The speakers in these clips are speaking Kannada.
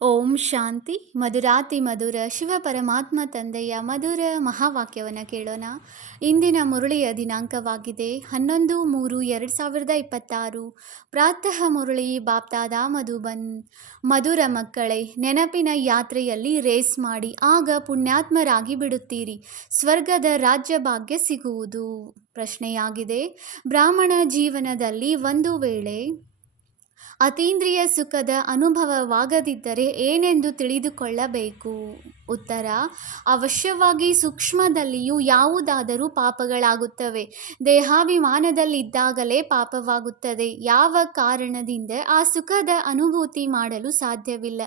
ಓಂ ಶಾಂತಿ. ಮಧುರಾತಿ ಮಧುರ ಶಿವ ಪರಮಾತ್ಮ ತಂದೆಯ ಮಧುರ ಮಹಾವಾಕ್ಯವನ್ನು ಕೇಳೋಣ. ಇಂದಿನ ಮುರಳಿಯ ದಿನಾಂಕವಾಗಿದೆ 11/3/2026. ಪ್ರಾತಃ ಮುರಳಿ ಬಾಪ್ತಾದ ಮಧುಬನ್. ಮಧುರ ಮಕ್ಕಳೇ, ನೆನಪಿನ ಯಾತ್ರೆಯಲ್ಲಿ ರೇಸ್ ಮಾಡಿ, ಆಗ ಪುಣ್ಯಾತ್ಮರಾಗಿ ಬಿಡುತ್ತೀರಿ. ಸ್ವರ್ಗದ ರಾಜ್ಯ ಭಾಗ್ಯ ಸಿಗುವುದು. ಪ್ರಶ್ನೆಯಾಗಿದೆ, ಬ್ರಾಹ್ಮಣ ಜೀವನದಲ್ಲಿ ಒಂದು ವೇಳೆ ಅತೀಂದ್ರಿಯ ಸುಖದ ಅನುಭವವಾಗದಿದ್ದರೆ ಏನೆಂದು ತಿಳಿದುಕೊಳ್ಳಬೇಕು? ಉತ್ತರ: ಅವಶ್ಯವಾಗಿ ಸೂಕ್ಷ್ಮದಲ್ಲಿಯೂ ಯಾವುದಾದರೂ ಪಾಪಗಳಾಗುತ್ತವೆ. ದೇಹಾಭಿಮಾನದಲ್ಲಿದ್ದಾಗಲೇ ಪಾಪವಾಗುತ್ತದೆ. ಯಾವ ಕಾರಣದಿಂದ ಆ ಸುಖದ ಅನುಭೂತಿ ಮಾಡಲು ಸಾಧ್ಯವಿಲ್ಲ.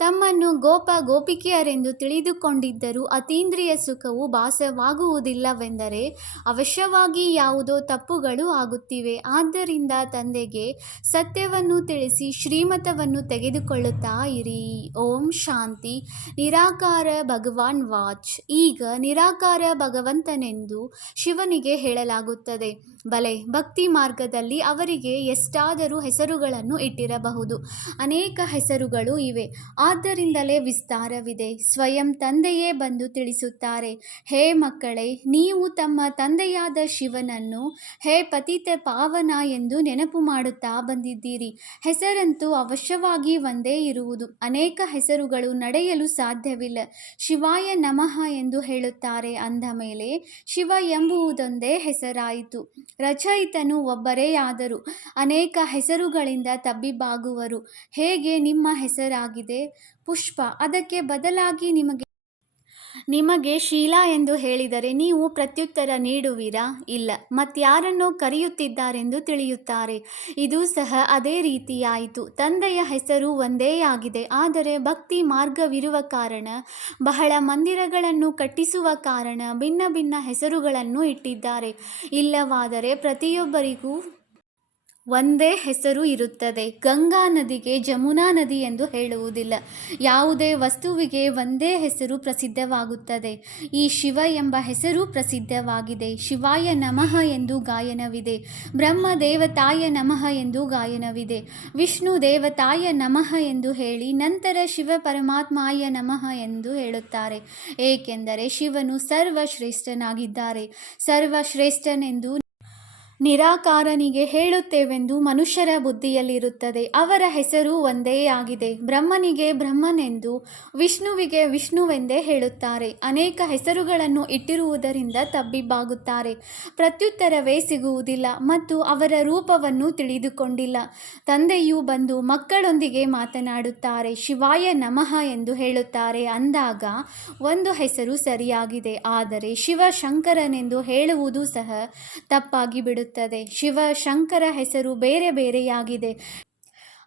ತಮ್ಮನ್ನು ಗೋಪ ಗೋಪಿಕೆಯರೆಂದು ತಿಳಿದುಕೊಂಡಿದ್ದರೂ ಅತೀಂದ್ರಿಯ ಸುಖವು ಭಾಸವಾಗುವುದಿಲ್ಲವೆಂದರೆ ಅವಶ್ಯವಾಗಿ ಯಾವುದೋ ತಪ್ಪುಗಳು ಆಗುತ್ತಿವೆ. ಆದ್ದರಿಂದ ತಂದೆಗೆ ಸತ್ಯವನ್ನು ತಿಳಿಸಿ ಶ್ರೀಮತವನ್ನು ತೆಗೆದುಕೊಳ್ಳುತ್ತಾ ಇರಿ. ಓಂ ಶಾಂತಿ. ನಿರಾಕಾರ ಭಗವಾನ್ ವಾಚ್. ಈಗ ನಿರಾಕಾರ ಭಗವಂತನೆಂದು ಶಿವನಿಗೆ ಹೇಳಲಾಗುತ್ತದೆ. ಬಲೆ, ಭಕ್ತಿ ಮಾರ್ಗದಲ್ಲಿ ಅವರಿಗೆ ಎಷ್ಟಾದರೂ ಹೆಸರುಗಳನ್ನು ಇಟ್ಟಿರಬಹುದು. ಅನೇಕ ಹೆಸರುಗಳು ಇವೆ. ಆದ್ದರಿಂದಲೇ ವಿಸ್ತಾರವಿದೆ. ಸ್ವಯಂ ತಂದೆಯೇ ಬಂದು ತಿಳಿಸುತ್ತಾರೆ, ಹೇ ಮಕ್ಕಳೇ, ನೀವು ತಮ್ಮ ತಂದೆಯಾದ ಶಿವನನ್ನು ಹೇ ಪತಿತ ಪಾವನ ಎಂದು ನೆನಪು ಮಾಡುತ್ತಾ ಬಂದಿದ್ದೀರಿ. ಹೆಸರಂತೂ ಅವಶ್ಯವಾಗಿ ಒಂದೇ ಇರುವುದು. ಅನೇಕ ಹೆಸರುಗಳು ನಡೆಯಲು ಸಾಧ್ಯವಿಲ್ಲ. ಶಿವಾಯ ನಮಃ ಎಂದು ಹೇಳುತ್ತಾರೆ. ಅಂದ ಮೇಲೆ ಶಿವ ಎಂಬುವುದೊಂದೇ ಹೆಸರಾಯಿತು. ರಚಯಿತನು ಒಬ್ಬರೇ ಆದರೂ ಅನೇಕ ಹೆಸರುಗಳಿಂದ ತಬ್ಬಿಬ್ಬಾಗುವರು. ಹೇಗೆ ನಿಮ್ಮ ಹೆಸರಾಗಿದೆ ಪುಷ್ಪ, ಅದಕ್ಕೆ ಬದಲಾಗಿ ನಿಮಗೆ ಶೀಲಾ ಎಂದು ಹೇಳಿದರೆ ನೀವು ಪ್ರತ್ಯುತ್ತರ ನೀಡುವಿರಾ? ಇಲ್ಲ. ಮತ್ಯಾರನ್ನೋ ಕರೆಯುತ್ತಿದ್ದಾರೆಂದು ತಿಳಿಯುತ್ತಾರೆ. ಇದು ಸಹ ಅದೇ ರೀತಿಯಾಯಿತು. ತಂದೆಯ ಹೆಸರು ಒಂದೇ ಆಗಿದೆ. ಆದರೆ ಭಕ್ತಿ ಮಾರ್ಗವಿರುವ ಕಾರಣ, ಬಹಳ ಮಂದಿರಗಳನ್ನು ಕಟ್ಟಿಸುವ ಕಾರಣ ಭಿನ್ನ ಭಿನ್ನ ಹೆಸರುಗಳನ್ನು ಇಟ್ಟಿದ್ದಾರೆ. ಇಲ್ಲವಾದರೆ ಪ್ರತಿಯೊಬ್ಬರಿಗೂ ಒಂದೇ ಹೆಸರು ಇರುತ್ತದೆ. ಗಂಗಾ ನದಿಗೆ ಜಮುನಾ ನದಿ ಎಂದು ಹೇಳುವುದಿಲ್ಲ. ಯಾವುದೇ ವಸ್ತುವಿಗೆ ಒಂದೇ ಹೆಸರು ಪ್ರಸಿದ್ಧವಾಗುತ್ತದೆ. ಈ ಶಿವ ಎಂಬ ಹೆಸರು ಪ್ರಸಿದ್ಧವಾಗಿದೆ. ಶಿವಾಯ ನಮಃ ಎಂದು ಗಾಯನವಿದೆ. ಬ್ರಹ್ಮ ದೇವತಾಯ ನಮಃ ಎಂದು ಗಾಯನವಿದೆ. ವಿಷ್ಣು ದೇವತಾಯ ನಮಃ ಎಂದು ಹೇಳಿ ನಂತರ ಶಿವ ಪರಮಾತ್ಮಾಯ ನಮಃ ಎಂದು ಹೇಳುತ್ತಾರೆ. ಏಕೆಂದರೆ ಶಿವನು ಸರ್ವಶ್ರೇಷ್ಠನಾಗಿದ್ದಾರೆ. ಸರ್ವಶ್ರೇಷ್ಠನೆಂದು ನಿರಾಕಾರನಿಗೆ ಹೇಳುತ್ತೇವೆಂದು ಮನುಷ್ಯರ ಬುದ್ಧಿಯಲ್ಲಿರುತ್ತದೆ. ಅವರ ಹೆಸರು ಒಂದೇ ಆಗಿದೆ. ಬ್ರಹ್ಮನಿಗೆ ಬ್ರಹ್ಮನೆಂದು, ವಿಷ್ಣುವಿಗೆ ವಿಷ್ಣುವೆಂದೇ ಹೇಳುತ್ತಾರೆ. ಅನೇಕ ಹೆಸರುಗಳನ್ನು ಇಟ್ಟಿರುವುದರಿಂದ ತಬ್ಬಿಬ್ಬಾಗುತ್ತಾರೆ. ಪ್ರತ್ಯುತ್ತರವೇ ಸಿಗುವುದಿಲ್ಲ ಮತ್ತು ಅವರ ರೂಪವನ್ನು ತಿಳಿದುಕೊಂಡಿಲ್ಲ. ತಂದೆಯು ಬಂದು ಮಕ್ಕಳೊಂದಿಗೆ ಮಾತನಾಡುತ್ತಾರೆ. ಶಿವಾಯ ನಮಃ ಎಂದು ಹೇಳುತ್ತಾರೆ. ಅಂದಾಗ ಒಂದು ಹೆಸರು ಸರಿಯಾಗಿದೆ. ಆದರೆ ಶಿವಶಂಕರನೆಂದು ಹೇಳುವುದು ಸಹ ತಪ್ಪಾಗಿ ಬಿಡುತ್ತದೆ. ಶಿವ ಶಂಕರ ಹೆಸರು ಬೇರೆ ಬೇರೆಯಾಗಿದೆ.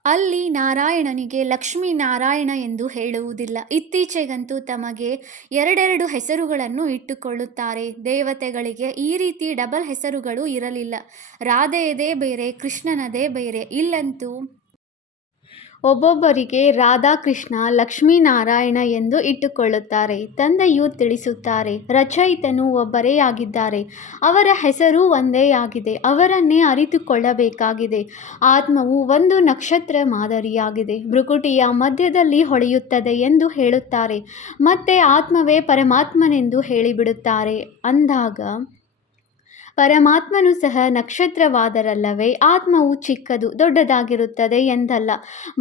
ಅಲ್ಲಿ ನಾರಾಯಣನಿಗೆ ಲಕ್ಷ್ಮೀನಾರಾಯಣ ಎಂದು ಹೇಳುವುದಿಲ್ಲ. ಇತ್ತೀಚೆಗಂತೂ ತಮಗೆ ಎರಡೆರಡು ಹೆಸರುಗಳನ್ನು ಇಟ್ಟುಕೊಳ್ಳುತ್ತಾರೆ. ದೇವತೆಗಳಿಗೆ ಈ ರೀತಿ ಡಬಲ್ ಹೆಸರುಗಳು ಇರಲಿಲ್ಲ. ರಾಧೆಯದೇ ಬೇರೆ, ಕೃಷ್ಣನದೇ ಬೇರೆ. ಇಲ್ಲಂತೂ ಒಬ್ಬೊಬ್ಬರಿಗೆ ರಾಧಾಕೃಷ್ಣ, ಲಕ್ಷ್ಮೀನಾರಾಯಣ ಎಂದು ಇಟ್ಟುಕೊಳ್ಳುತ್ತಾರೆ. ತಂದೆಯು ತಿಳಿಸುತ್ತಾರೆ, ರಚಯಿತನು ಒಬ್ಬರೇ ಆಗಿದ್ದಾರೆ. ಅವರ ಹೆಸರು ಒಂದೇ ಆಗಿದೆ. ಅವರನ್ನೇ ಅರಿತುಕೊಳ್ಳಬೇಕಾಗಿದೆ. ಆತ್ಮವು ಒಂದು ನಕ್ಷತ್ರ ಮಾದರಿಯಾಗಿದೆ. ಭ್ರುಕುಟಿಯ ಮಧ್ಯದಲ್ಲಿ ಹೊಳೆಯುತ್ತದೆ ಎಂದು ಹೇಳುತ್ತಾರೆ. ಮತ್ತೆ ಆತ್ಮವೇ ಪರಮಾತ್ಮನೆಂದು ಹೇಳಿಬಿಡುತ್ತಾರೆ. ಅಂದಾಗ ಪರಮಾತ್ಮನು ಸಹ ನಕ್ಷತ್ರವಾದರಲ್ಲವೇ? ಆತ್ಮವು ಚಿಕ್ಕದು ದೊಡ್ಡದಾಗಿರುತ್ತದೆ ಎಂದಲ್ಲ.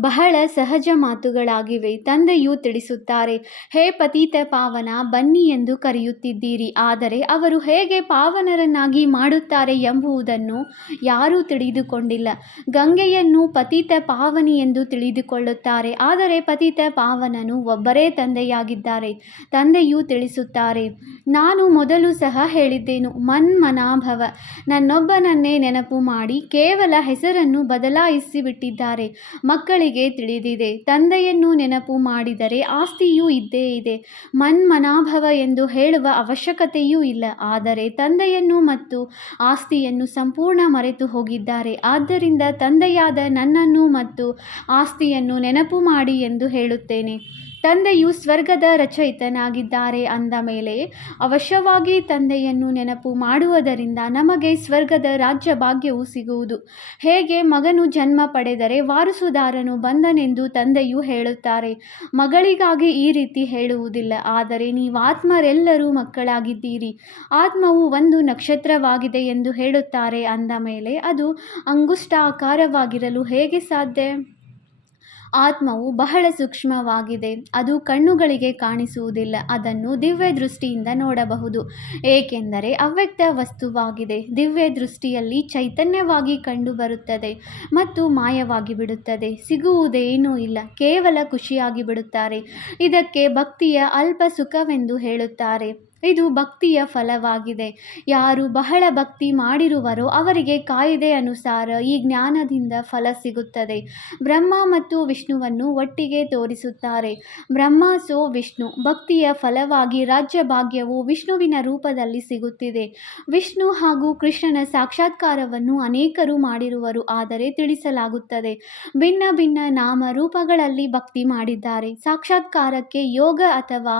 ಬಹಳ ಸಹಜ ಮಾತುಗಳಾಗಿವೆ. ತಂದೆಯು ತಿಳಿಸುತ್ತಾರೆ, ಹೇ ಪತಿತ ಪಾವನ, ಬನ್ನಿ ಎಂದು ಕರೆಯುತ್ತಿದ್ದೀರಿ. ಆದರೆ ಅವರು ಹೇಗೆ ಪಾವನರನ್ನಾಗಿ ಮಾಡುತ್ತಾರೆ ಎಂಬುದನ್ನು ಯಾರೂ ತಿಳಿದುಕೊಂಡಿಲ್ಲ. ಗಂಗೆಯನ್ನು ಪತಿತ ಪಾವನಿ ಎಂದು ತಿಳಿದುಕೊಳ್ಳುತ್ತಾರೆ. ಆದರೆ ಪತಿತ ಪಾವನನು ಒಬ್ಬರೇ ತಂದೆಯಾಗಿದ್ದಾರೆ. ತಂದೆಯು ತಿಳಿಸುತ್ತಾರೆ, ನಾನು ಮೊದಲು ಸಹ ಹೇಳಿದ್ದೇನು, ಮನ್ಮನಾಭವ, ನನ್ನೊಬ್ಬನನ್ನೇ ನೆನಪು ಮಾಡಿ ಕೇವಲ ಹೆಸರನ್ನು ಬದಲಾಯಿಸಿಬಿಟ್ಟಿದ್ದಾರೆ. ಮಕ್ಕಳಿಗೆ ತಿಳಿದಿದೆ, ತಂದೆಯನ್ನು ನೆನಪು ಮಾಡಿದರೆ ಆಸ್ತಿಯೂ ಇದ್ದೇ ಇದೆ. ಮನ್ಮನಾಭವ ಎಂದು ಹೇಳುವ ಅವಶ್ಯಕತೆಯೂ ಇಲ್ಲ. ಆದರೆ ತಂದೆಯನ್ನು ಮತ್ತು ಆಸ್ತಿಯನ್ನು ಸಂಪೂರ್ಣ ಮರೆತು ಹೋಗಿದ್ದಾರೆ. ಆದ್ದರಿಂದ ತಂದೆಯಾದ ನನ್ನನ್ನು ಮತ್ತು ಆಸ್ತಿಯನ್ನು ನೆನಪು ಮಾಡಿ ಎಂದು ಹೇಳುತ್ತೇನೆ. ತಂದೆಯು ಸ್ವರ್ಗದ ರಚಯಿತನಾಗಿದ್ದಾರೆ ಅಂದ ಮೇಲೆ ಅವಶ್ಯವಾಗಿ ತಂದೆಯನ್ನು ನೆನಪು ಮಾಡುವುದರಿಂದ ನಮಗೆ ಸ್ವರ್ಗದ ರಾಜ್ಯ ಭಾಗ್ಯವು ಸಿಗುವುದು. ಹೇಗೆ ಮಗನು ಜನ್ಮ ಪಡೆದರೆ ವಾರಸುದಾರನು ಬಂದನೆಂದು ತಂದೆಯು ಹೇಳುತ್ತಾರೆ, ಮಗಳಿಗಾಗಿ ಈ ರೀತಿ ಹೇಳುವುದಿಲ್ಲ. ಆದರೆ ನೀವು ಆತ್ಮರೆಲ್ಲರೂ ಮಕ್ಕಳಾಗಿದ್ದೀರಿ. ಆತ್ಮವು ಒಂದು ನಕ್ಷತ್ರವಾಗಿದೆ ಎಂದು ಹೇಳುತ್ತಾರೆ ಅಂದ ಮೇಲೆ ಅದು ಅಂಗುಷ್ಟ ಆಕಾರವಾಗಿರಲು ಹೇಗೆ ಸಾಧ್ಯ? ಆತ್ಮವು ಬಹಳ ಸೂಕ್ಷ್ಮವಾಗಿದೆ. ಅದು ಕಣ್ಣುಗಳಿಗೆ ಕಾಣಿಸುವುದಿಲ್ಲ. ಅದನ್ನು ದಿವ್ಯ ದೃಷ್ಟಿಯಿಂದ ನೋಡಬಹುದು, ಏಕೆಂದರೆ ಅವ್ಯಕ್ತ ವಸ್ತುವಾಗಿದೆ. ದಿವ್ಯ ದೃಷ್ಟಿಯಲ್ಲಿ ಚೈತನ್ಯವಾಗಿ ಕಂಡುಬರುತ್ತದೆ ಮತ್ತು ಮಾಯವಾಗಿ ಬಿಡುತ್ತದೆ. ಸಿಗುವುದೇನೂ ಇಲ್ಲ, ಕೇವಲ ಖುಷಿಯಾಗಿ ಬಿಡುತ್ತಾರೆ. ಇದಕ್ಕೆ ಭಕ್ತಿಯ ಅಲ್ಪ ಸುಖವೆಂದು ಹೇಳುತ್ತಾರೆ. ಇದು ಭಕ್ತಿಯ ಫಲವಾಗಿದೆ. ಯಾರು ಬಹಳ ಭಕ್ತಿ ಮಾಡಿರುವರೋ ಅವರಿಗೆ ಕಾಯಿದೆ ಅನುಸಾರ ಈ ಜ್ಞಾನದಿಂದ ಫಲ ಸಿಗುತ್ತದೆ. ಬ್ರಹ್ಮ ಮತ್ತು ವಿಷ್ಣುವನ್ನು ಒಟ್ಟಿಗೆ ತೋರಿಸುತ್ತಾರೆ. ಬ್ರಹ್ಮ ಸೋ ವಿಷ್ಣು. ಭಕ್ತಿಯ ಫಲವಾಗಿ ರಾಜ್ಯ ಭಾಗ್ಯವು ವಿಷ್ಣುವಿನ ರೂಪದಲ್ಲಿ ಸಿಗುತ್ತಿದೆ. ವಿಷ್ಣು ಹಾಗೂ ಕೃಷ್ಣನ ಸಾಕ್ಷಾತ್ಕಾರವನ್ನು ಅನೇಕರು ಮಾಡಿರುವರು, ಆದರೆ ತಿಳಿಸಲಾಗುತ್ತದೆ. ಭಿನ್ನ ಭಿನ್ನ ನಾಮ ರೂಪಗಳಲ್ಲಿ ಭಕ್ತಿ ಮಾಡಿದ್ದಾರೆ. ಸಾಕ್ಷಾತ್ಕಾರಕ್ಕೆ ಯೋಗ ಅಥವಾ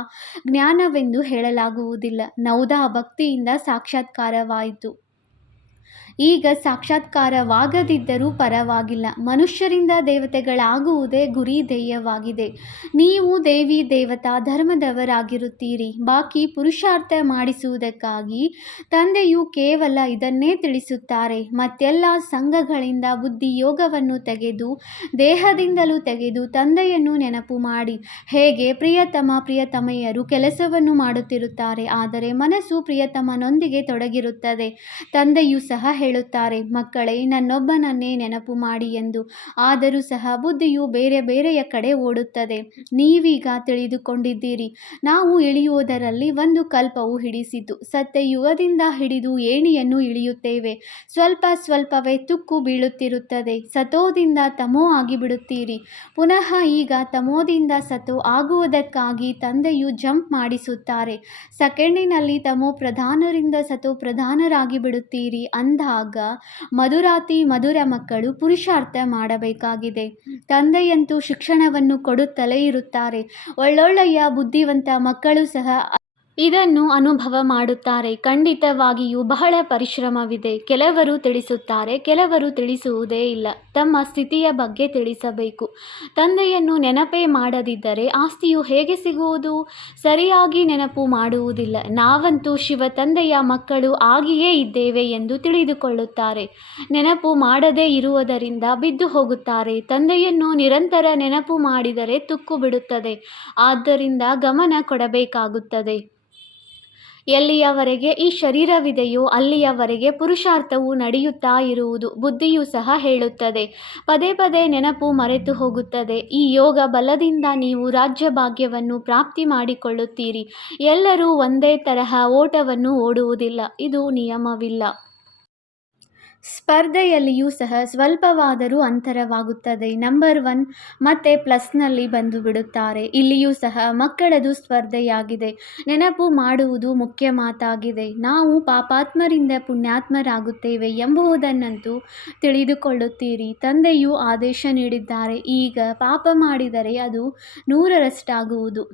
ಜ್ಞಾನವೆಂದು ಹೇಳಲಾಗುವುದಿಲ್ಲ. ನೌದಾ ಭಕ್ತಿಯಿಂದ ಸಾಕ್ಷಾತ್ಕಾರವಾಯಿತು. ಈಗ ಸಾಕ್ಷಾತ್ಕಾರವಾಗದಿದ್ದರೂ ಪರವಾಗಿಲ್ಲ. ಮನುಷ್ಯರಿಂದ ದೇವತೆಗಳಾಗುವುದೇ ಗುರಿ ಧ್ಯೇಯವಾಗಿದೆ. ನೀವು ದೇವಿ ದೇವತಾ ಧರ್ಮದವರಾಗಿರುತ್ತೀರಿ. ಬಾಕಿ ಪುರುಷಾರ್ಥ ಮಾಡಿಸುವುದಕ್ಕಾಗಿ ತಂದೆಯು ಕೇವಲ ಇದನ್ನೇ ತಿಳಿಸುತ್ತಾರೆ. ಮತ್ತೆಲ್ಲ ಸಂಘಗಳಿಂದ ಬುದ್ಧಿಯೋಗವನ್ನು ತೆಗೆದು ದೇಹದಿಂದಲೂ ತೆಗೆದು ತಂದೆಯನ್ನು ನೆನಪು ಮಾಡಿ. ಹೇಗೆ ಪ್ರಿಯತಮ ಪ್ರಿಯತಮೆಯರು ಕೆಲಸವನ್ನು ಮಾಡುತ್ತಿರುತ್ತಾರೆ, ಆದರೆ ಮನಸ್ಸು ಪ್ರಿಯತಮನೊಂದಿಗೆ ತೊಡಗಿರುತ್ತದೆ. ತಂದೆಯೂ ಸಹ ಹೇಳುತ್ತಾರೆ, ಮಕ್ಕಳೇ, ನನ್ನೊಬ್ಬನನ್ನೇ ನೆನಪು ಮಾಡಿ ಎಂದು. ಆದರೂ ಸಹ ಬುದ್ಧಿಯು ಬೇರೆ ಬೇರೆಯ ಕಡೆ ಓಡುತ್ತದೆ. ನೀವೀಗ ತಿಳಿದುಕೊಂಡಿದ್ದೀರಿ. ನಾವು ಇಳಿಯುವುದರಲ್ಲಿ ಒಂದು ಕಲ್ಪವು ಹಿಡಿಸಿತು. ಸತ್ಯಯುಗದಿಂದ ಹಿಡಿದು ಏಣಿಯನ್ನು ಇಳಿಯುತ್ತೇವೆ. ಸ್ವಲ್ಪ ಸ್ವಲ್ಪವೇ ತುಕ್ಕು ಬೀಳುತ್ತಿರುತ್ತದೆ. ಸತೋದಿಂದ ತಮೋ ಆಗಿಬಿಡುತ್ತೀರಿ. ಪುನಃ ಈಗ ತಮೋದಿಂದ ಸತೋ ಆಗುವುದಕ್ಕಾಗಿ ತಂದೆಯು ಜಂಪ್ ಮಾಡಿಸುತ್ತಾರೆ. ಸೆಕೆಂಡಿನಲ್ಲಿ ತಮೋ ಪ್ರಧಾನರಿಂದ ಸತೋ ಪ್ರಧಾನರಾಗಿ ಬಿಡುತ್ತೀರಿ. ಅಂದಾಗ ಮಧುರಾತಿ ಮಧುರ ಮಕ್ಕಳು ಪುರುಷಾರ್ಥ ಮಾಡಬೇಕಾಗಿದೆ. ತಂದೆಯಂತೂ ಶಿಕ್ಷಣವನ್ನು ಕೊಡುತ್ತಲೇ ಇರುತ್ತಾರೆ. ಒಳ್ಳೊಳ್ಳೆಯ ಬುದ್ಧಿವಂತ ಮಕ್ಕಳು ಸಹ ಇದನ್ನು ಅನುಭವ ಮಾಡುತ್ತಾರೆ. ಖಂಡಿತವಾಗಿಯೂ ಬಹಳ ಪರಿಶ್ರಮವಿದೆ. ಕೆಲವರು ತಿಳಿಸುತ್ತಾರೆ, ಕೆಲವರು ತಿಳಿಸುವುದೇ ಇಲ್ಲ. ತಮ್ಮ ಸ್ಥಿತಿಯ ಬಗ್ಗೆ ತಿಳಿಸಬೇಕು. ತಂದೆಯನ್ನು ನೆನಪೇ ಮಾಡದಿದ್ದರೆ ಆಸ್ತಿಯು ಹೇಗೆ ಸಿಗುವುದು? ಸರಿಯಾಗಿ ನೆನಪು ಮಾಡುವುದಿಲ್ಲ. ನಾವಂತೂ ಶಿವ ತಂದೆಯ ಮಕ್ಕಳು ಆಗಿಯೇ ಇದ್ದೇವೆ ಎಂದು ತಿಳಿದುಕೊಳ್ಳುತ್ತಾರೆ. ನೆನಪು ಮಾಡದೇ ಇರುವುದರಿಂದ ಬಿದ್ದು ಹೋಗುತ್ತಾರೆ. ತಂದೆಯನ್ನು ನಿರಂತರ ನೆನಪು ಮಾಡಿದರೆ ತುಕ್ಕು ಬಿಡುತ್ತದೆ. ಆದ್ದರಿಂದ ಗಮನ ಕೊಡಬೇಕಾಗುತ್ತದೆ. ಎಲ್ಲಿಯವರೆಗೆ ಈ ಶರೀರವಿದೆಯೋ ಅಲ್ಲಿಯವರೆಗೆ ಪುರುಷಾರ್ಥವು ನಡೆಯುತ್ತಾ ಇರುವುದು. ಬುದ್ಧಿಯೂ ಸಹ ಹೇಳುತ್ತದೆ, ಪದೇ ಪದೇ ನೆನಪು ಮರೆತು ಹೋಗುತ್ತದೆ. ಈ ಯೋಗ ಬಲದಿಂದ ನೀವು ರಾಜ್ಯ ಭಾಗ್ಯವನ್ನು ಪ್ರಾಪ್ತಿ ಮಾಡಿಕೊಳ್ಳುತ್ತೀರಿ. ಎಲ್ಲರೂ ಒಂದೇ ತರಹ ಓಟವನ್ನು ಓಡುವುದಿಲ್ಲ. ಇದು ನಿಯಮವಿಲ್ಲ. ಸ್ಪರ್ಧೆಯಲ್ಲಿಯೂ ಸಹ ಸ್ವಲ್ಪವಾದರೂ ಅಂತರವಾಗುತ್ತದೆ. ನಂಬರ್ 1 ಮತ್ತೆ ಪ್ಲಸ್ನಲ್ಲಿ ಬಂದು ಬಿಡುತ್ತಾರೆ. ಇಲ್ಲಿಯೂ ಸಹ ಮಕ್ಕಳದು ಸ್ಪರ್ಧೆಯಾಗಿದೆ. ನೆನಪು ಮಾಡುವುದು ಮುಖ್ಯ ಮಾತಾಗಿದೆ. ನಾವು ಪಾಪಾತ್ಮರಿಂದ ಪುಣ್ಯಾತ್ಮರಾಗುತ್ತೇವೆ ಎಂಬುದನ್ನಂತೂ ತಿಳಿದುಕೊಳ್ಳುತ್ತೀರಿ. ತಂದೆಯು ಆದೇಶ ನೀಡಿದ್ದಾರೆ, ಈಗ ಪಾಪ ಮಾಡಿದರೆ ಅದು 100ರಷ್ಟಾಗುವುದು.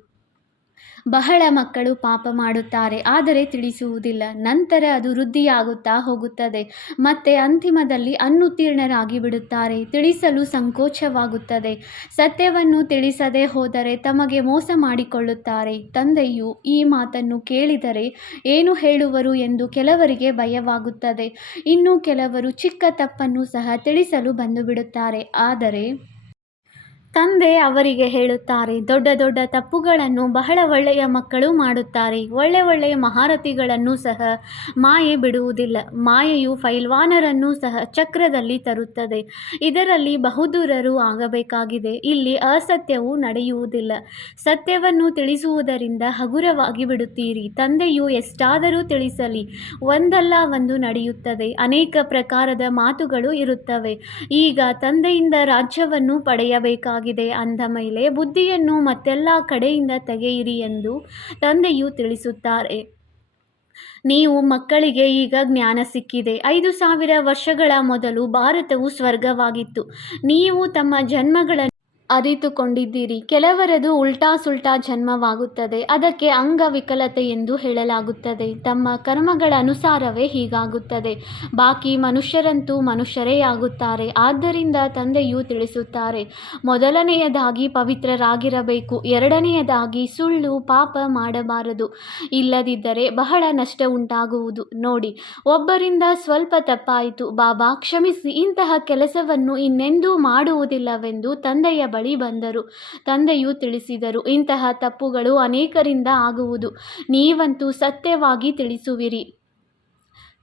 ಬಹಳ ಮಕ್ಕಳು ಪಾಪ ಮಾಡುತ್ತಾರೆ, ಆದರೆ ತಿಳಿಸುವುದಿಲ್ಲ. ನಂತರ ಅದು ವೃದ್ಧಿಯಾಗುತ್ತಾ ಹೋಗುತ್ತದೆ. ಮತ್ತೆ ಅಂತಿಮದಲ್ಲಿ ಅನುತ್ತೀರ್ಣರಾಗಿ ಬಿಡುತ್ತಾರೆ. ತಿಳಿಸಲು ಸಂಕೋಚವಾಗುತ್ತದೆ. ಸತ್ಯವನ್ನು ತಿಳಿಸದೇ ಹೋದರೆ ತಮಗೆ ಮೋಸ ಮಾಡಿಕೊಳ್ಳುತ್ತಾರೆ. ತಂದೆಯು ಈ ಮಾತನ್ನು ಕೇಳಿದರೆ ಏನು ಹೇಳುವರು ಎಂದು ಕೆಲವರಿಗೆ ಭಯವಾಗುತ್ತದೆ. ಇನ್ನು ಕೆಲವರು ಚಿಕ್ಕ ತಪ್ಪನ್ನು ಸಹ ತಿಳಿಸಲು ಬಂದುಬಿಡುತ್ತಾರೆ. ಆದರೆ ತಂದೆ ಅವರಿಗೆ ಹೇಳುತ್ತಾರೆ, ದೊಡ್ಡ ದೊಡ್ಡ ತಪ್ಪುಗಳನ್ನು ಬಹಳ ಒಳ್ಳೆಯ ಮಕ್ಕಳು ಮಾಡುತ್ತಾರೆ. ಒಳ್ಳೆಯ ಮಹಾರಥಿಗಳನ್ನು ಸಹ ಮಾಯೆ ಬಿಡುವುದಿಲ್ಲ. ಮಾಯೆಯು ಫೈಲ್ವಾನರನ್ನು ಸಹ ಚಕ್ರದಲ್ಲಿ ತರುತ್ತದೆ. ಇದರಲ್ಲಿ ಬಹುದೂರರು ಆಗಬೇಕಾಗಿದೆ. ಇಲ್ಲಿ ಅಸತ್ಯವು ನಡೆಯುವುದಿಲ್ಲ. ಸತ್ಯವನ್ನು ತಿಳಿಸುವುದರಿಂದ ಹಗುರವಾಗಿ ಬಿಡುತ್ತೀರಿ. ತಂದೆಯು ಎಷ್ಟಾದರೂ ತಿಳಿಸಲಿ, ಒಂದಲ್ಲ ಒಂದು ನಡೆಯುತ್ತದೆ. ಅನೇಕ ಪ್ರಕಾರದ ಮಾತುಗಳು ಇರುತ್ತವೆ. ಈಗ ತಂದೆಯಿಂದ ರಾಜ್ಯವನ್ನು ಪಡೆಯಬೇಕಾಗಿದೆ ಅಂದ ಮೇಲೆ ಬುದ್ಧಿಯನ್ನು ಮತ್ತೆಲ್ಲ ಕಡೆಯಿಂದ ತೆಗೆಯಿರಿ ಎಂದು ತಂದೆಯು ತಿಳಿಸುತ್ತಾರೆ. ನೀವು ಮಕ್ಕಳಿಗೆ ಈಗ ಜ್ಞಾನ ಸಿಕ್ಕಿದೆ. 5000 ವರ್ಷಗಳ ಮೊದಲು ಭಾರತವು ಸ್ವರ್ಗವಾಗಿತ್ತು. ನೀವು ತಮ್ಮ ಜನ್ಮಗಳನ್ನು ಅರಿತುಕೊಂಡಿದ್ದೀರಿ. ಕೆಲವರದು ಉಲ್ಟಾ ಸುಲ್ಟಾ ಜನ್ಮವಾಗುತ್ತದೆ. ಅದಕ್ಕೆ ಅಂಗವಿಕಲತೆ ಎಂದು ಹೇಳಲಾಗುತ್ತದೆ. ತಮ್ಮ ಕರ್ಮಗಳ ಅನುಸಾರವೇ ಹೀಗಾಗುತ್ತದೆ. ಬಾಕಿ ಮನುಷ್ಯರಂತೂ ಮನುಷ್ಯರೇ ಆಗುತ್ತಾರೆ. ಆದ್ದರಿಂದ ತಂದೆಯು ತಿಳಿಸುತ್ತಾರೆ, ಮೊದಲನೆಯದಾಗಿ ಪವಿತ್ರರಾಗಿರಬೇಕು, ಎರಡನೆಯದಾಗಿ ಸುಳ್ಳು ಪಾಪ ಮಾಡಬಾರದು, ಇಲ್ಲದಿದ್ದರೆ ಬಹಳ ನಷ್ಟ ಉಂಟಾಗುವುದು. ನೋಡಿ, ಒಬ್ಬರಿಂದ ಸ್ವಲ್ಪ ತಪ್ಪಾಯಿತು, ಬಾಬಾ ಕ್ಷಮಿಸಿ, ಇಂತಹ ಕೆಲಸವನ್ನು ಇನ್ನೆಂದೂ ಮಾಡುವುದಿಲ್ಲವೆಂದು ತಂದೆಯ ಬಳಿ ಬಂದರು. ತಂದೆಯು ತಿಳಿಸಿದರು, ಇಂತಹ ತಪ್ಪುಗಳು ಅನೇಕರಿಂದ ಆಗುವುದು, ನೀವಂತೂ ಸತ್ಯವಾಗಿ ತಿಳಿಸುವಿರಿ.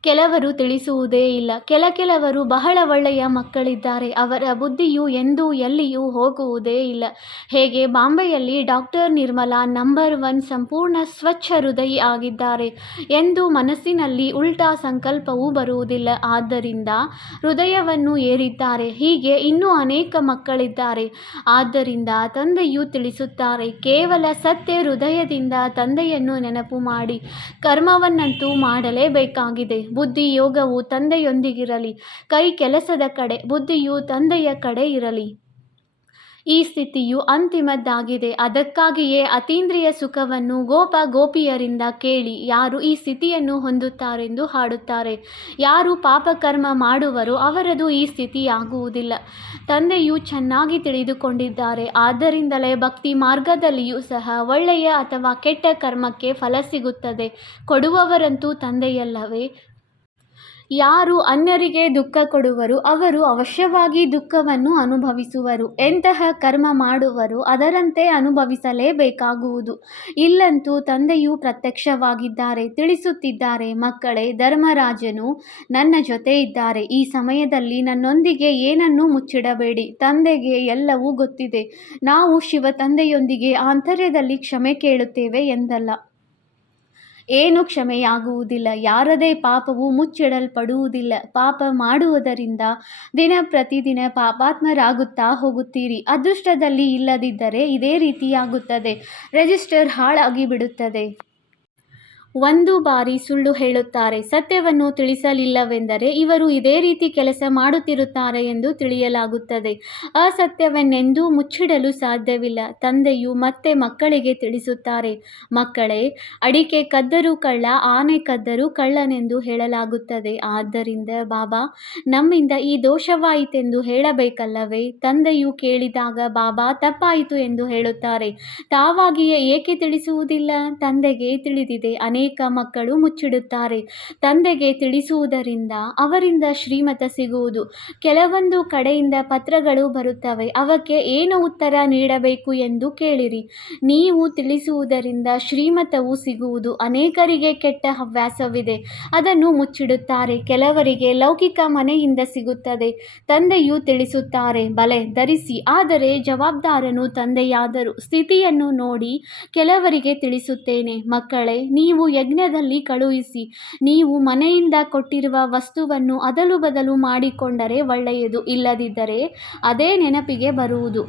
ಕೆಲವರು ತಿಳಿಸುವುದೇ ಇಲ್ಲ. ಕೆಲವರು ಬಹಳ ಒಳ್ಳೆಯ ಮಕ್ಕಳಿದ್ದಾರೆ, ಅವರ ಬುದ್ಧಿಯು ಎಂದೂ ಎಲ್ಲಿಯೂ ಹೋಗುವುದೇ ಇಲ್ಲ. ಹೇಗೆ ಬಾಂಬೆಯಲ್ಲಿ ಡಾಕ್ಟರ್ ನಿರ್ಮಲಾ ನಂಬರ್ 1 ಸಂಪೂರ್ಣ ಸ್ವಚ್ಛ ಹೃದಯಿ ಆಗಿದ್ದಾರೆ ಎಂದು ಮನಸ್ಸಿನಲ್ಲಿ ಉಲ್ಟಾ ಸಂಕಲ್ಪವೂ ಬರುವುದಿಲ್ಲ, ಆದ್ದರಿಂದ ಹೃದಯವನ್ನು ಏರಿದ್ದಾರೆ. ಹೀಗೆ ಇನ್ನೂ ಅನೇಕ ಮಕ್ಕಳಿದ್ದಾರೆ. ಆದ್ದರಿಂದ ತಂದೆಯು ತಿಳಿಸುತ್ತಾರೆ, ಕೇವಲ ಸತ್ಯ ಹೃದಯದಿಂದ ತಂದೆಯನ್ನು ನೆನಪು ಮಾಡಿ, ಕರ್ಮವನ್ನಂತೂ ಮಾಡಲೇಬೇಕಾಗಿದೆ. ಬುದ್ಧಿ ಯೋಗವು ತಂದೆಯೊಂದಿಗಿರಲಿ, ಕೈ ಕೆಲಸದ ಕಡೆ ಬುದ್ಧಿಯು ತಂದೆಯ ಕಡೆ ಇರಲಿ. ಈ ಸ್ಥಿತಿಯು ಅಂತಿಮದ್ದಾಗಿದೆ. ಅದಕ್ಕಾಗಿಯೇ ಅತೀಂದ್ರಿಯ ಸುಖವನ್ನು ಗೋಪ ಗೋಪಿಯರಿಂದ ಕೇಳಿ, ಯಾರು ಈ ಸ್ಥಿತಿಯನ್ನು ಹೊಂದುತ್ತಾರೆಂದು ಹಾಡುತ್ತಾರೆ. ಯಾರು ಪಾಪಕರ್ಮ ಮಾಡುವರೋ ಅವರದು ಈ ಸ್ಥಿತಿಯಾಗುವುದಿಲ್ಲ. ತಂದೆಯು ಚೆನ್ನಾಗಿ ತಿಳಿದುಕೊಂಡಿದ್ದಾರೆ. ಆದ್ದರಿಂದಲೇ ಭಕ್ತಿ ಮಾರ್ಗದಲ್ಲಿಯೂ ಸಹ ಒಳ್ಳೆಯ ಅಥವಾ ಕೆಟ್ಟ ಕರ್ಮಕ್ಕೆ ಫಲ ಸಿಗುತ್ತದೆ. ಕೊಡುವವರಂತೂ ತಂದೆಯಲ್ಲವೇ? ಯಾರು ಅನ್ಯರಿಗೆ ದುಃಖ ಕೊಡುವರೋ ಅವರು ಅವಶ್ಯವಾಗಿ ದುಃಖವನ್ನು ಅನುಭವಿಸುವರು. ಎಂತಹ ಕರ್ಮ ಮಾಡುವರೋ ಅದರಂತೆ ಅನುಭವಿಸಲೇಬೇಕಾಗುವುದು. ಇಲ್ಲಂತೂ ತಂದೆಯು ಪ್ರತ್ಯಕ್ಷವಾಗಿದ್ದಾರೆ, ತಿಳಿಸುತ್ತಿದ್ದಾರೆ, ಮಕ್ಕಳೇ, ಧರ್ಮರಾಜನು ನನ್ನ ಜೊತೆ ಇದ್ದಾರೆ. ಈ ಸಮಯದಲ್ಲಿ ನನ್ನೊಂದಿಗೆ ಏನನ್ನೂ ಮುಚ್ಚಿಡಬೇಡಿ. ತಂದೆಗೆ ಎಲ್ಲವೂ ಗೊತ್ತಿದೆ. ನಾವು ಶಿವ ತಂದೆಯೊಂದಿಗೆ ಆಂತರ್ಯದಲ್ಲಿ ಕ್ಷಮೆ ಕೇಳುತ್ತೇವೆ ಎಂದಲ್ಲ. ಏನೂ ಕ್ಷಮೆಯಾಗುವುದಿಲ್ಲ. ಯಾರದೇ ಪಾಪವು ಮುಚ್ಚಿಡಲ್ಪಡುವುದಿಲ್ಲ. ಪಾಪ ಮಾಡುವುದರಿಂದ ದಿನ ಪ್ರತಿದಿನ ಪಾಪಾತ್ಮರಾಗುತ್ತಾ ಹೋಗುತ್ತೀರಿ. ಅದೃಷ್ಟದಲ್ಲಿ ಇಲ್ಲದಿದ್ದರೆ ಇದೇ ರೀತಿಯಾಗುತ್ತದೆ. ರಿಜಿಸ್ಟರ್ ಹಾಳಾಗಿ ಬಿಡುತ್ತದೆ. ಒಂದು ಬಾರಿ ಸುಳ್ಳು ಹೇಳುತ್ತಾರೆ, ಸತ್ಯವನ್ನು ತಿಳಿಸಲಿಲ್ಲವೆಂದರೆ ಇವರು ಇದೇ ರೀತಿ ಕೆಲಸ ಮಾಡುತ್ತಿರುತ್ತಾರೆ ಎಂದು ತಿಳಿಯಲಾಗುತ್ತದೆ. ಅಸತ್ಯವನ್ನೆಂದೂ ಮುಚ್ಚಿಡಲು ಸಾಧ್ಯವಿಲ್ಲ. ತಂದೆಯು ಮತ್ತೆ ಮಕ್ಕಳಿಗೆ ತಿಳಿಸುತ್ತಾರೆ, ಮಕ್ಕಳೇ, ಅಡಿಕೆ ಕದ್ದರೂ ಕಳ್ಳ, ಆನೆ ಕದ್ದರೂ ಕಳ್ಳನೆಂದು ಹೇಳಲಾಗುತ್ತದೆ. ಆದ್ದರಿಂದ ಬಾಬಾ ನಮ್ಮಿಂದ ಈ ದೋಷವಾಯಿತೆಂದು ಹೇಳಬೇಕಲ್ಲವೇ? ತಂದೆಯು ಕೇಳಿದಾಗ ಬಾಬಾ ತಪ್ಪಾಯಿತು ಎಂದು ಹೇಳುತ್ತಾರೆ. ತಾವಾಗಿಯೇ ಏಕೆ ತಿಳಿಸುವುದಿಲ್ಲ? ತಂದೆಗೆ ತಿಳಿದಿದೆ. ಅನೇಕ ಮಕ್ಕಳು ಮುಚ್ಚಿಡುತ್ತಾರೆ. ತಂದೆಗೆ ತಿಳಿಸುವುದರಿಂದ ಅವರಿಂದ ಶ್ರೀಮತ ಸಿಗುವುದು. ಕೆಲವೊಂದು ಕಡೆಯಿಂದ ಪತ್ರಗಳು ಬರುತ್ತವೆ, ಅವಕ್ಕೆ ಏನು ಉತ್ತರ ನೀಡಬೇಕು ಎಂದು ಕೇಳಿರಿ. ನೀವು ತಿಳಿಸುವುದರಿಂದ ಶ್ರೀಮತವು ಸಿಗುವುದು. ಅನೇಕರಿಗೆ ಕೆಟ್ಟ ಹವ್ಯಾಸವಿದೆ, ಅದನ್ನು ಮುಚ್ಚಿಡುತ್ತಾರೆ. ಕೆಲವರಿಗೆ ಲೌಕಿಕ ಮನೆಯಿಂದ ಸಿಗುತ್ತದೆ. ತಂದೆಯು ತಿಳಿಸುತ್ತಾರೆ, ಬಲೆ ಧರಿಸಿ. ಆದರೆ ಜವಾಬ್ದಾರನು ತಂದೆಯಾದರೂ ಸ್ಥಿತಿಯನ್ನು ನೋಡಿ ಕೆಲವರಿಗೆ ತಿಳಿಸುತ್ತೇನೆ, ಮಕ್ಕಳೇ, ನೀವು ಯಜ್ಞದಲ್ಲಿ ಕಳುಹಿಸಿ. ನೀವು ಮನೆಯಿಂದ ಕೊಟ್ಟಿರುವ ವಸ್ತುವನ್ನು ಅದಲು ಬದಲು ಮಾಡಿಕೊಂಡರೆ ಒಳ್ಳೆಯದು, ಇಲ್ಲದಿದ್ದರೆ ಅದೇ ನೆನಪಿಗೆ ಬರುವುದು.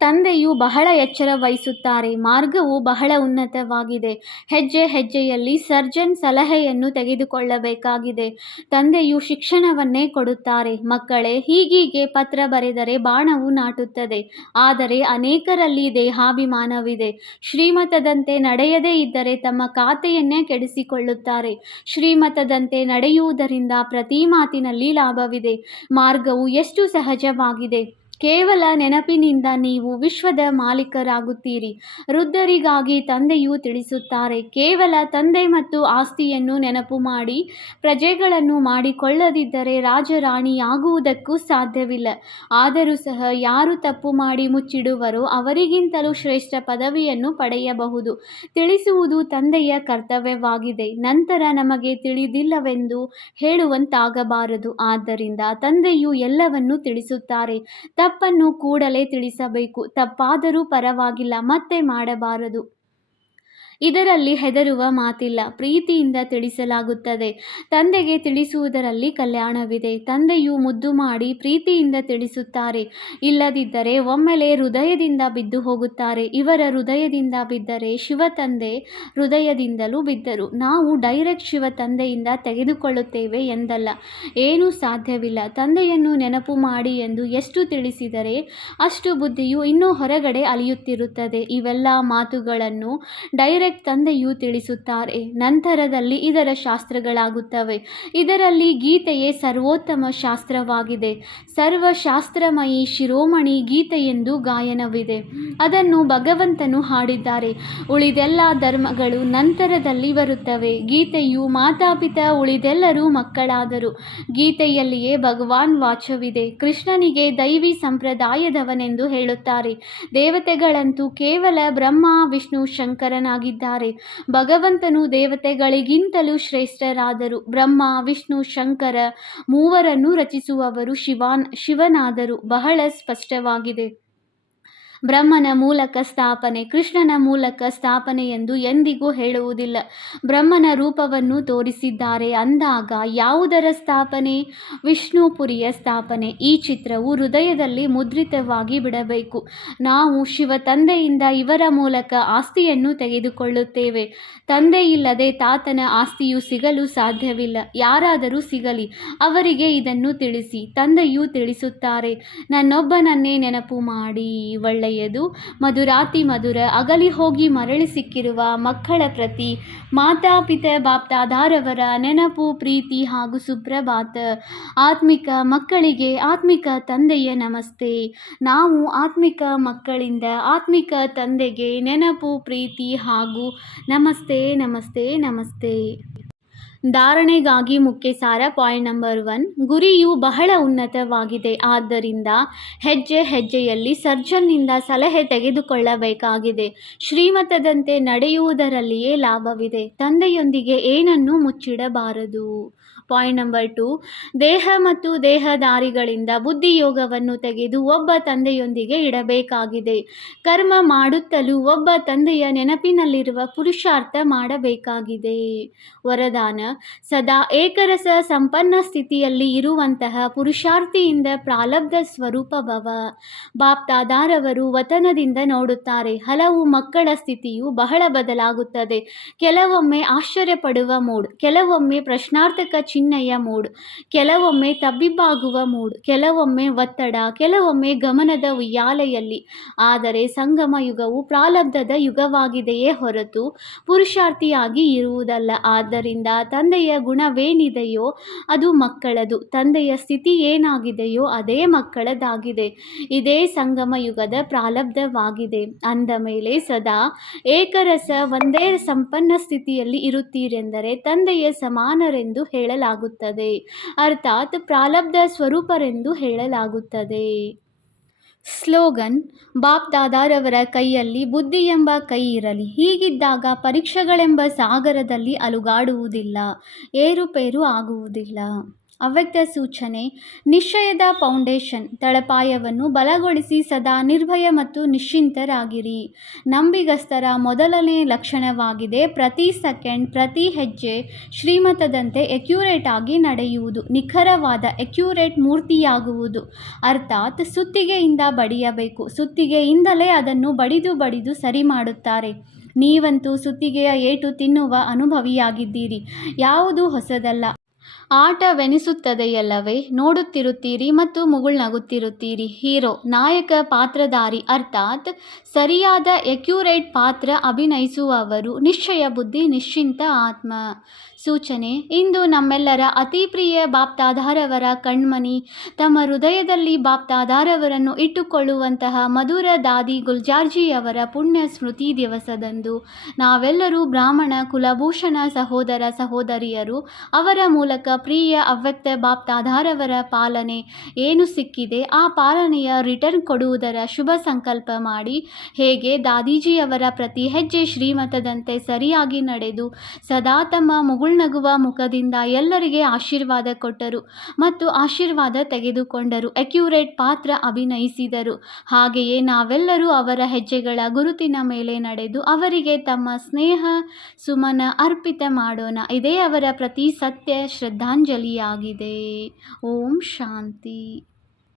ತಂದೆಯು ಬಹಳ ಎಚ್ಚರ ವಹಿಸುತ್ತಾರೆ. ಮಾರ್ಗವು ಬಹಳ ಉನ್ನತವಾಗಿದೆ. ಹೆಜ್ಜೆ ಹೆಜ್ಜೆಯಲ್ಲಿ ಸರ್ಜನ್ ಸಲಹೆಯನ್ನು ತೆಗೆದುಕೊಳ್ಳಬೇಕಾಗಿದೆ. ತಂದೆಯು ಶಿಕ್ಷಣವನ್ನೇ ಕೊಡುತ್ತಾರೆ. ಮಕ್ಕಳೇ, ಹೀಗೀಗೆ ಪತ್ರ ಬರೆದರೆ ಬಾಣವು ನಾಟುತ್ತದೆ. ಆದರೆ ಅನೇಕರಲ್ಲಿ ದೇಹಾಭಿಮಾನವಿದೆ. ಶ್ರೀಮತದಂತೆ ನಡೆಯದೇ ಇದ್ದರೆ ತಮ್ಮ ಖಾತೆಯನ್ನೇ ಕೆಡಿಸಿಕೊಳ್ಳುತ್ತಾರೆ. ಶ್ರೀಮತದಂತೆ ನಡೆಯುವುದರಿಂದ ಪ್ರತಿ ಮಾತಿನಲ್ಲಿ ಲಾಭವಿದೆ. ಮಾರ್ಗವು ಎಷ್ಟು ಸಹಜವಾಗಿದೆ. ಕೇವಲ ನೆನಪಿನಿಂದ ನೀವು ವಿಶ್ವದ ಮಾಲೀಕರಾಗುತ್ತೀರಿ. ವೃದ್ಧರಿಗಾಗಿ ತಂದೆಯು ತಿಳಿಸುತ್ತಾರೆ, ಕೇವಲ ತಂದೆ ಮತ್ತು ಆಸ್ತಿಯನ್ನು ನೆನಪು ಮಾಡಿ ಪ್ರಜೆಗಳನ್ನು ಮಾಡಿಕೊಳ್ಳದಿದ್ದರೆ ರಾಜರಾಣಿಯಾಗುವುದಕ್ಕೂ ಸಾಧ್ಯವಿಲ್ಲ. ಆದರೂ ಸಹ ಯಾರು ತಪ್ಪು ಮಾಡಿ ಮುಚ್ಚಿಡುವರೋ ಅವರಿಗಿಂತಲೂ ಶ್ರೇಷ್ಠ ಪದವಿಯನ್ನು ಪಡೆಯಬಹುದು. ತಿಳಿಸುವುದು ತಂದೆಯ ಕರ್ತವ್ಯವಾಗಿದೆ. ನಂತರ ನಮಗೆ ತಿಳಿದಿಲ್ಲವೆಂದು ಹೇಳುವಂತಾಗಬಾರದು. ಆದ್ದರಿಂದ ತಂದೆಯು ಎಲ್ಲವನ್ನೂ ತಿಳಿಸುತ್ತಾರೆ. ತಪ್ಪನ್ನು ಕೂಡಲೇ ತಿಳಿಸಬೇಕು. ತಪ್ಪಾದರೂ ಪರವಾಗಿಲ್ಲ, ಮತ್ತೆ ಮಾಡಬಾರದು. ಇದರಲ್ಲಿ ಹೆದರುವ ಮಾತಿಲ್ಲ, ಪ್ರೀತಿಯಿಂದ ತಿಳಿಸಲಾಗುತ್ತದೆ. ತಂದೆಗೆ ತಿಳಿಸುವುದರಲ್ಲಿ ಕಲ್ಯಾಣವಿದೆ. ತಂದೆಯು ಮುದ್ದು ಮಾಡಿ ಪ್ರೀತಿಯಿಂದ ತಿಳಿಸುತ್ತಾರೆ. ಇಲ್ಲದಿದ್ದರೆ ಒಮ್ಮೆಲೆ ಹೃದಯದಿಂದ ಬಿದ್ದು ಹೋಗುತ್ತಾರೆ. ಇವರ ಹೃದಯದಿಂದ ಬಿದ್ದರೆ ಶಿವ ತಂದೆ ಹೃದಯದಿಂದಲೂ ಬಿದ್ದರು. ನಾವು ಡೈರೆಕ್ಟ್ ಶಿವ ತಂದೆಯಿಂದ ತೆಗೆದುಕೊಳ್ಳುತ್ತೇವೆ ಎಂದಲ್ಲ, ಏನೂ ಸಾಧ್ಯವಿಲ್ಲ. ತಂದೆಯನ್ನು ನೆನಪು ಮಾಡಿ ಎಂದು ಎಷ್ಟು ತಿಳಿಸಿದರೆ ಅಷ್ಟು ಬುದ್ಧಿಯು ಇನ್ನೂ ಹೊರಗಡೆ ಅಲಿಯುತ್ತಿರುತ್ತದೆ. ಇವೆಲ್ಲ ಮಾತುಗಳನ್ನು ಡೈರೆಕ್ಟ್ ತಂದೆಯು ತಿಳಿಸುತ್ತಾರೆ. ನಂತರದಲ್ಲಿ ಇದರ ಶಾಸ್ತ್ರಗಳಾಗುತ್ತವೆ. ಇದರಲ್ಲಿ ಗೀತೆಯೇ ಸರ್ವೋತ್ತಮ ಶಾಸ್ತ್ರವಾಗಿದೆ. ಸರ್ವಶಾಸ್ತ್ರಮಯಿ ಶಿರೋಮಣಿ ಗೀತೆ ಎಂದು ಗಾಯನವಿದೆ. ಅದನ್ನು ಭಗವಂತನು ಹಾಡಿದ್ದಾರೆ. ಉಳಿದೆಲ್ಲ ಧರ್ಮಗಳು ನಂತರದಲ್ಲಿ ಬರುತ್ತವೆ. ಗೀತೆಯು ಮಾತಾಪಿತಾ ಉಳಿದೆಲ್ಲರೂ ಮಕ್ಕಳಾದರು. ಗೀತೆಯಲ್ಲಿಯೇ ಭಗವಾನ್ ವಾಚವಿದೆ. ಕೃಷ್ಣನಿಗೆ ದೈವಿ ಸಂಪ್ರದಾಯದವನೆಂದು ಹೇಳುತ್ತಾರೆ. ದೇವತೆಗಳಂತೂ ಕೇವಲ ಬ್ರಹ್ಮ ವಿಷ್ಣು ಶಂಕರನಾಗಿದ್ದಾರೆ. ಭಗವಂತನು ದೇವತೆಗಳಿಗಿಂತಲೂ ಶ್ರೇಷ್ಠರಾದರು. ಬ್ರಹ್ಮ ವಿಷ್ಣು ಶಂಕರ ಮೂವರನ್ನು ರಚಿಸುವವರು ಶಿವನಾದರು. ಬಹಳ ಸ್ಪಷ್ಟವಾಗಿದೆ. ಬ್ರಹ್ಮನ ಮೂಲಕ ಸ್ಥಾಪನೆ, ಕೃಷ್ಣನ ಮೂಲಕ ಸ್ಥಾಪನೆ ಎಂದು ಎಂದಿಗೂ ಹೇಳುವುದಿಲ್ಲ. ಬ್ರಹ್ಮನ ರೂಪವನ್ನು ತೋರಿಸಿದ್ದಾರೆ ಅಂದಾಗ ಯಾವುದರ ಸ್ಥಾಪನೆ? ವಿಷ್ಣುಪುರಿಯ ಸ್ಥಾಪನೆ. ಈ ಚಿತ್ರವು ಹೃದಯದಲ್ಲಿ ಮುದ್ರಿತವಾಗಿ ಬಿಡಬೇಕು. ನಾವು ಶಿವ ತಂದೆಯಿಂದ ಇವರ ಮೂಲಕ ಆಸ್ತಿಯನ್ನು ತೆಗೆದುಕೊಳ್ಳುತ್ತೇವೆ. ತಂದೆ ಇಲ್ಲದೆ ತಾತನ ಆಸ್ತಿಯು ಸಿಗಲು ಸಾಧ್ಯವಿಲ್ಲ. ಯಾರಾದರೂ ಸಿಗಲಿ, ಅವರಿಗೆ ಇದನ್ನು ತಿಳಿಸಿ. ತಂದೆಯು ತಿಳಿಸುತ್ತಾರೆ, ನನ್ನೊಬ್ಬನನ್ನೇ ನೆನಪು ಮಾಡಿ. ಒಳ್ಳೆಯದು, ಮಧುರಾತಿ ಮಧುರ, ಅಗಲಿ ಹೋಗಿ ಮರಳಿ ಸಿಕ್ಕಿರುವ ಮಕ್ಕಳ ಪ್ರತಿ ಮಾತಾಪಿತ ಬಾಪ್ದಾದಾರವರ ನೆನಪು, ಪ್ರೀತಿ ಹಾಗೂ ಸುಪ್ರಭಾತ. ಆತ್ಮಿಕ ಮಕ್ಕಳಿಗೆ ಆತ್ಮಿಕ ತಂದೆಯ ನಮಸ್ತೆ. ನಾವು ಆತ್ಮಿಕ ಮಕ್ಕಳಿಂದ ಆತ್ಮಿಕ ತಂದೆಗೆ ನೆನಪು, ಪ್ರೀತಿ ಹಾಗೂ ನಮಸ್ತೆ ನಮಸ್ತೆ ನಮಸ್ತೆ. ಧಾರಣೆಗಾಗಿ ಮುಖ್ಯ ಸಾರ. ಪಾಯಿಂಟ್ ನಂಬರ್ 1, ಗುರಿಯು ಬಹಳ ಉನ್ನತವಾಗಿದೆ. ಆದ್ದರಿಂದ ಹೆಜ್ಜೆ ಹೆಜ್ಜೆಯಲ್ಲಿ ಸರ್ಜನ್ನಿಂದ ಸಲಹೆ ತೆಗೆದುಕೊಳ್ಳಬೇಕಾಗಿದೆ. ಶ್ರೀಮತದಂತೆ ನಡೆಯುವುದರಲ್ಲಿಯೇ ಲಾಭವಿದೆ. ತಂದೆಯೊಂದಿಗೆ ಏನನ್ನೂ ಮುಚ್ಚಿಡಬಾರದು. ಪಾಯಿಂಟ್ ನಂಬರ್ 2, ದೇಹ ಮತ್ತು ದೇಹದಾರಿಗಳಿಂದ ಬುದ್ಧಿಯೋಗವನ್ನು ತೆಗೆದು ಒಬ್ಬ ತಂದೆಯೊಂದಿಗೆ ಇಡಬೇಕಾಗಿದೆ. ಕರ್ಮ ಮಾಡುತ್ತಲೂ ಒಬ್ಬ ತಂದೆಯ ನೆನಪಿನಲ್ಲಿರುವ ಪುರುಷಾರ್ಥ ಮಾಡಬೇಕಾಗಿದೆ. ವರದಾನ: ಸದಾ ಏಕರಸ ಸಂಪನ್ನ ಸ್ಥಿತಿಯಲ್ಲಿ ಇರುವಂತಹ ಪುರುಷಾರ್ಥಿಯಿಂದ ಪ್ರಾರಬ್ಧ ಸ್ವರೂಪ ಭವ. ಬಾಪ್ದಾದಾರವರು ವತನದಿಂದ ನೋಡುತ್ತಾರೆ. ಹಲವು ಮಕ್ಕಳ ಸ್ಥಿತಿಯು ಬಹಳ ಬದಲಾಗುತ್ತದೆ. ಕೆಲವೊಮ್ಮೆ ಆಶ್ಚರ್ಯಪಡುವ ಮೂಡ್, ಕೆಲವೊಮ್ಮೆ ಪ್ರಶ್ನಾರ್ಥಕ ಚಿಹ್ನೆಯ ಮೂಡ್, ಕೆಲವೊಮ್ಮೆ ತಬ್ಬಿಬ್ಬಾಗುವ ಮೂಡ್, ಕೆಲವೊಮ್ಮೆ ಒತ್ತಡ, ಕೆಲವೊಮ್ಮೆ ಗಮನದ ಉಯ್ಯಾಲೆಯಲ್ಲಿ. ಆದರೆ ಸಂಗಮ ಯುಗವು ಪ್ರಾರಬ್ಧದ ಯುಗವಾಗಿದೆಯೇ ಹೊರತು ಪುರುಷಾರ್ಥಿಯಾಗಿ ಇರುವುದಲ್ಲ. ಆದ್ದರಿಂದ ತಂದೆಯ ಗುಣವೇನಿದೆಯೋ ಅದು ಮಕ್ಕಳದು. ತಂದೆಯ ಸ್ಥಿತಿ ಏನಾಗಿದೆಯೋ ಅದೇ ಮಕ್ಕಳದಾಗಿದೆ. ಇದೇ ಸಂಗಮ ಯುಗದ ಪ್ರಾರಬ್ಧವಾಗಿದೆ. ಅಂದ ಮೇಲೆ ಸದಾ ಏಕರಸ ಒಂದೇ ಸಂಪನ್ನ ಸ್ಥಿತಿಯಲ್ಲಿ ಇರುತ್ತೀರೆಂದರೆ ತಂದೆಯ ಸಮಾನರೆಂದು ಹೇಳಲಾಗುತ್ತದೆ. ಅರ್ಥಾತ್ ಪ್ರಾರಬ್ಧ ಸ್ವರೂಪರೆಂದು ಹೇಳಲಾಗುತ್ತದೆ. ಸ್ಲೋಗನ್: ಬಾಪ್ ದಾದಾರವರ ಕೈಯಲ್ಲಿ ಬುದ್ಧಿ ಎಂಬ ಕೈ ಇರಲಿ. ಹೀಗಿದ್ದಾಗ ಪರೀಕ್ಷೆಗಳೆಂಬ ಸಾಗರದಲ್ಲಿ ಅಲುಗಾಡುವುದಿಲ್ಲ, ಏರುಪೇರು ಆಗುವುದಿಲ್ಲ. ಅವ್ಯಕ್ತ ಸೂಚನೆ: ನಿಶ್ಚಯದ ಫೌಂಡೇಶನ್ ತಳಪಾಯವನ್ನು ಬಲಗೊಳಿಸಿ ಸದಾ ನಿರ್ಭಯ ಮತ್ತು ನಿಶ್ಚಿಂತರಾಗಿರಿ. ನಂಬಿಗಸ್ತರ ಮೊದಲನೇ ಲಕ್ಷಣವಾಗಿದೆ ಪ್ರತಿ ಸೆಕೆಂಡ್, ಪ್ರತಿ ಹೆಜ್ಜೆ ಶ್ರೀಮತದಂತೆ ಅಕ್ಯುರೇಟ್ ಆಗಿ ನಡೆಯುವುದು, ನಿಖರವಾದ ಅಕ್ಯುರೇಟ್ ಮೂರ್ತಿಯಾಗುವುದು. ಅರ್ಥಾತ್ ಸುತ್ತಿಗೆಯಿಂದ ಬಡಿಯಬೇಕು. ಸುತ್ತಿಗೆಯಿಂದಲೇ ಅದನ್ನು ಬಡಿದು ಸರಿ ಮಾಡುತ್ತಾರೆ. ನೀವಂತೂ ಸುತ್ತಿಗೆಯ ಏಟು ತಿನ್ನುವ ಅನುಭವಿಯಾಗಿದ್ದೀರಿ. ಯಾವುದೂ ಹೊಸದಲ್ಲ. ಆಟವೆನಿಸುತ್ತದೆಯಲ್ಲವೇ? ನೋಡುತ್ತಿರುತ್ತೀರಿ ಮತ್ತು ಮುಗುಳ್ನಗುತ್ತಿರುತ್ತೀರಿ. ಹೀರೋ, ನಾಯಕ ಪಾತ್ರಧಾರಿ ಅರ್ಥಾತ್ ಸರಿಯಾದ ಅಕ್ಯುರೇಟ್ ಪಾತ್ರ ಅಭಿನಯಿಸುವವರು ನಿಶ್ಚಯ ಬುದ್ಧಿ, ನಿಶ್ಚಿಂತ ಆತ್ಮ. ಸೂಚನೆ: ಇಂದು ನಮ್ಮೆಲ್ಲರ ಅತಿ ಪ್ರಿಯ ಬಾಪ್ದಾದಾರವರ ಕಣ್ಮನಿ ತಮ್ಮ ಹೃದಯದಲ್ಲಿ ಬಾಪ್ದಾದಾರವರನ್ನು ಇಟ್ಟುಕೊಳ್ಳುವಂತಹ ಮಧುರ ದಾದಿ ಗುಲ್ಜಾರ್ಜಿಯವರ ಪುಣ್ಯ ಸ್ಮೃತಿ ದಿವಸದಂದು ನಾವೆಲ್ಲರೂ ಬ್ರಾಹ್ಮಣ ಕುಲಭೂಷಣ ಸಹೋದರ ಸಹೋದರಿಯರು ಅವರ ಮೂಲಕ ಪ್ರಿಯ ಅವ್ಯಕ್ತ ಬಾಪ್ ದಾದಾರವರ ಪಾಲನೆ ಏನು ಸಿಕ್ಕಿದೆ ಆ ಪಾಲನೆಯ ರಿಟರ್ನ್ ಕೊಡುವುದರ ಶುಭ ಸಂಕಲ್ಪ ಮಾಡಿ, ಹೇಗೆ ದಾದೀಜಿಯವರ ಪ್ರತಿ ಹೆಜ್ಜೆ ಶ್ರೀಮತದಂತೆ ಸರಿಯಾಗಿ ನಡೆದು ಸದಾ ತಮ್ಮ ಮುಗುಳ್ನಗುವ ಮುಖದಿಂದ ಎಲ್ಲರಿಗೆ ಆಶೀರ್ವಾದ ಕೊಟ್ಟರು ಮತ್ತು ಆಶೀರ್ವಾದ ತೆಗೆದುಕೊಂಡರು, ಅಕ್ಯುರೇಟ್ ಪಾತ್ರ ಅಭಿನಯಿಸಿದರು. ಹಾಗೆಯೇ ನಾವೆಲ್ಲರೂ ಅವರ ಹೆಜ್ಜೆಗಳ ಗುರುತಿನ ಮೇಲೆ ನಡೆದು ಅವರಿಗೆ ತಮ್ಮ ಸ್ನೇಹ ಸುಮನ ಅರ್ಪಿತ ಮಾಡೋಣ. ಇದೇ ಅವರ ಪ್ರತಿ ಸತ್ಯ ಶ್ರದ್ಧಾಂಜಲಿಯಾಗಿದೆ. ಓಂ ಶಾಂತಿ.